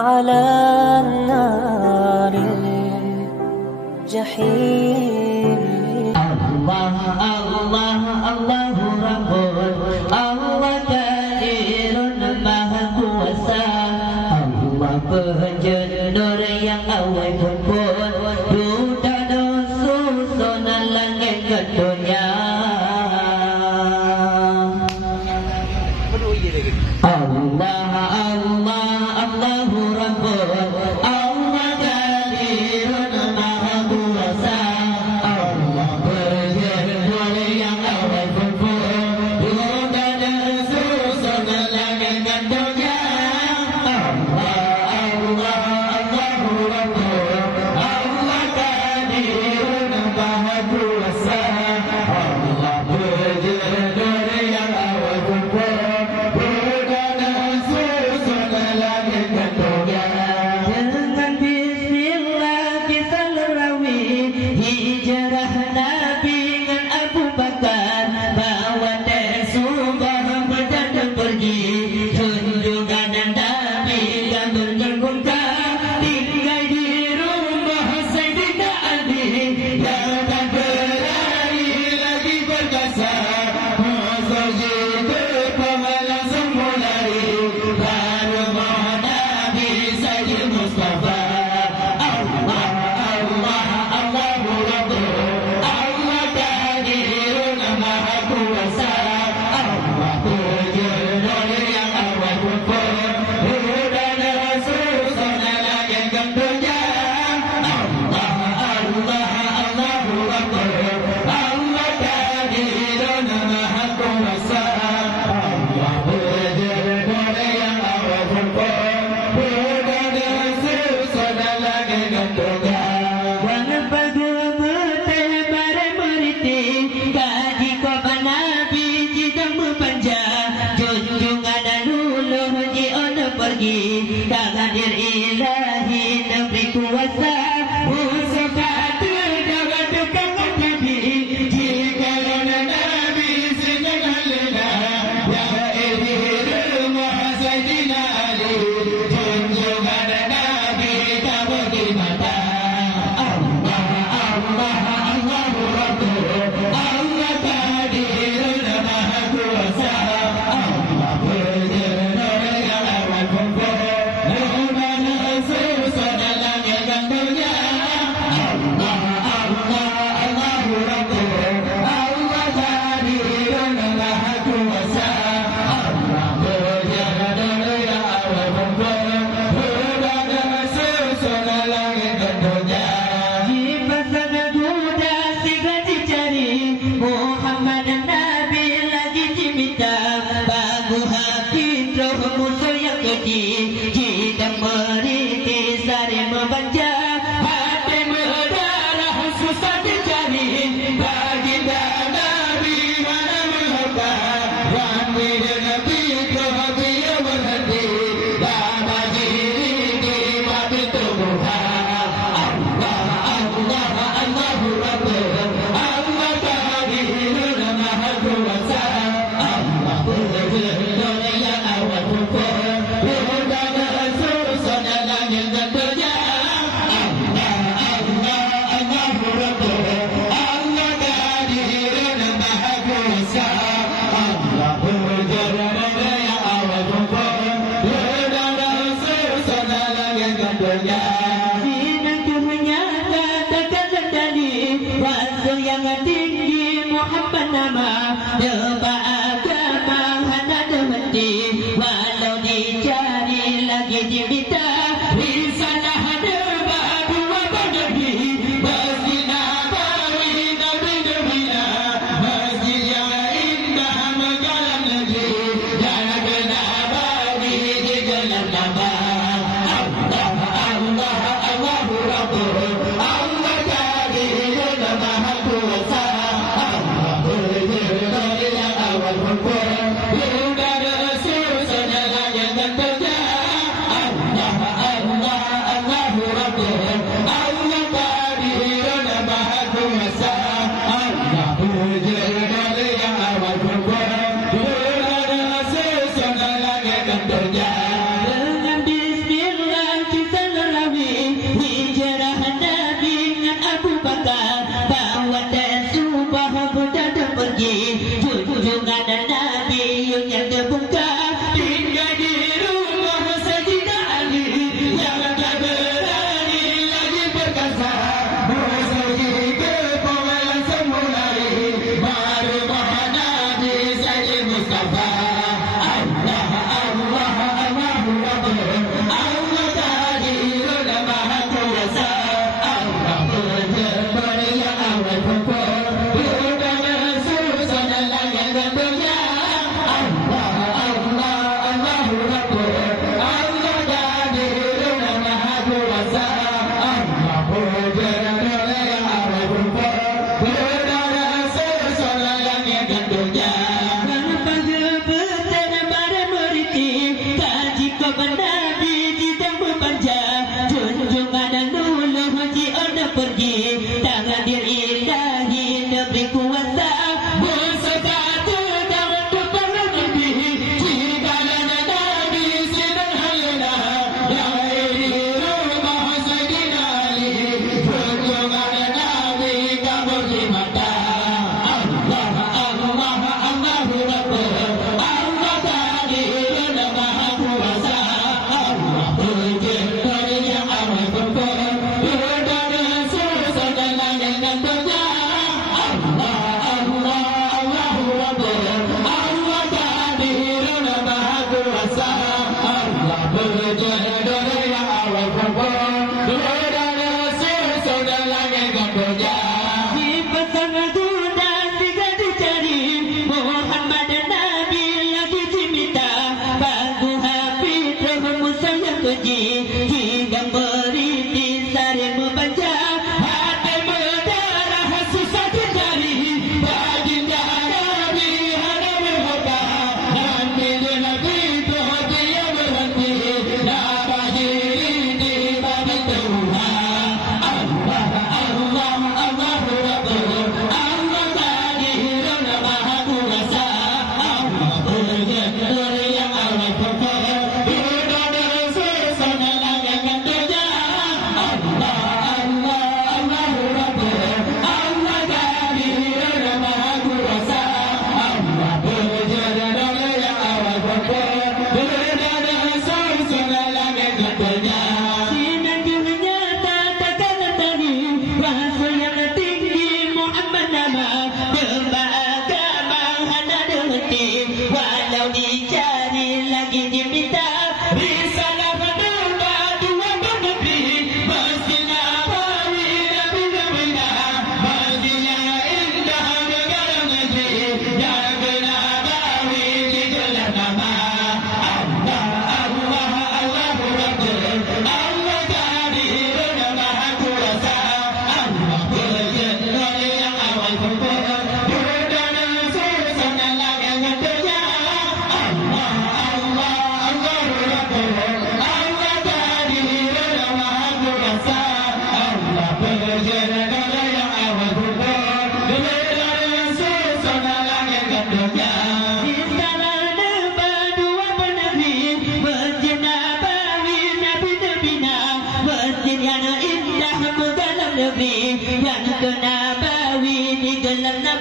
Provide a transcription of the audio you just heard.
على النار الجحيم. الله الله الله رب Allah kadirun maha kuasa, Allah penjenur yang awal pun duda susun langit ke dunia. Allah Allah Allahu Rabbul Allah kadirun maha kuasa, Allah penjenur yang awal pun duda susun langit ke dunia. Allah Allah Allahu Rabbul Allah kadirun maha kuasa, Allah penjenur yang awal pun dengan bismillah kita lerawi hijrah Nabi dengan Abu Bakar, bawa desubah berjalan pergi junjungan Nabi dan berjengungkan tinggal di rumah Sayyidina Ali yang tak berani lagi berkasa, musuh jitu pemalas semua lari baru Nabi Sayyid Mustafa. Allah Allah Allahu Rabbul Allah kadirun maha kuasa, Allah penjenur yang awal pun dan susun langit ke dunia. Allah Allah Allahu Rabbul Allah kadirun maha kuasa, Allah penjenur yang awal pun takdir ilahi Nabi kuasa, musuh kata dalam dekat Nabi jika Nabi sedang lelah ya ini rumah Sayyidina Ali junjungan Nabi tak bagi mata. Allah Allah Allahu Rabbul Allah kadirun maha kuasa, Allah penjenur yang awal pun jika merintis dari membaca hati berdarah susah dicari baginda Nabi mana mengapa Nabi Nabi Nabi berhenti lama diri di mati tubuhan. Allah Allah Allahu Rabbul Allah kadirun maha kuasa, Allah penjenur yang awal pun yang tinggi Muhammad nama debat agama hana berhenti, walau dicari lagi diminta risalah debat dua bagi Masjid Nabawi Nabi Nabila, masjid yang indah menjalan lagi jalan Nabawi di jalan Nabawi. Allah Allah Allahu Rabbul Allah kadirun maha kuasa, Allah Bapak Nabi tidak berbanja, junjungan luluh jion pergi, tangan diri ilahi diberi kuasa, bersatu dan depan Nabi, jikalau Nabi sedang hayana, dari rumah Sayyidina Ali, junjungan Nabi kamu di mata. Allah, Allah, Allahu Akbar, Allah Qadirun Maha Kuasa, Allah berjenjang yang awal berkor, dan susah dalam dengan kerja. Allah, Allah, Allahu Akbar, Allah Qadirun Maha Kuasa, Allah berjenjang yang awal berkor, dan susah dalam dengan kerja. Di pasang kuda tiga dicari, Muhammad Nabi lagi diminta, bantu Habib rohmu saya puji, hingga beri disari membaca, hati berdarah susah dicari, baginda Nabi hanya berharga, nanti Nabi berhati yang berhenti, dapat diri di bagi Tuhan. Allah, Allah, Allahu Akbar, Allah Qadirun Maha Kuasa, Allah berjenjang yang awal berkor, dan susah dalam dengan kerja. Allah, Allah, Allahu Akbar, Allah Qadirun Maha Kuasa, Allah berjenjang yang awal berkor, dan susah dalam dengan kerja. Sinagihnya takkan tadi, rasul yang tinggi Muhammad nama, tembak agama hana berhenti, walau dicari lagi diminta, risalah berdua dua bernebi, Masjid Nabawi Nabi Nabinya, Masjidnya indah negara negeri, Jaga Nabawi di gelar nama. Allah, Allah, Allahu Akbar, Allah Qadirun Maha Kuasa, Allah berjenjang yang awal berkor, dan susah dalam dengan kerja. Allah, Allah, Allahu Akbar, Allah Qadirun Maha Kuasa, Allah berjenjang yang awal berkor, dan susah dalam dengan kerja. Di sana depan dua penegri, Masjid Nabawi Nabi Nabina, masjid yang indah dalam negeri, yang ke Nabawi di gelar Nabi.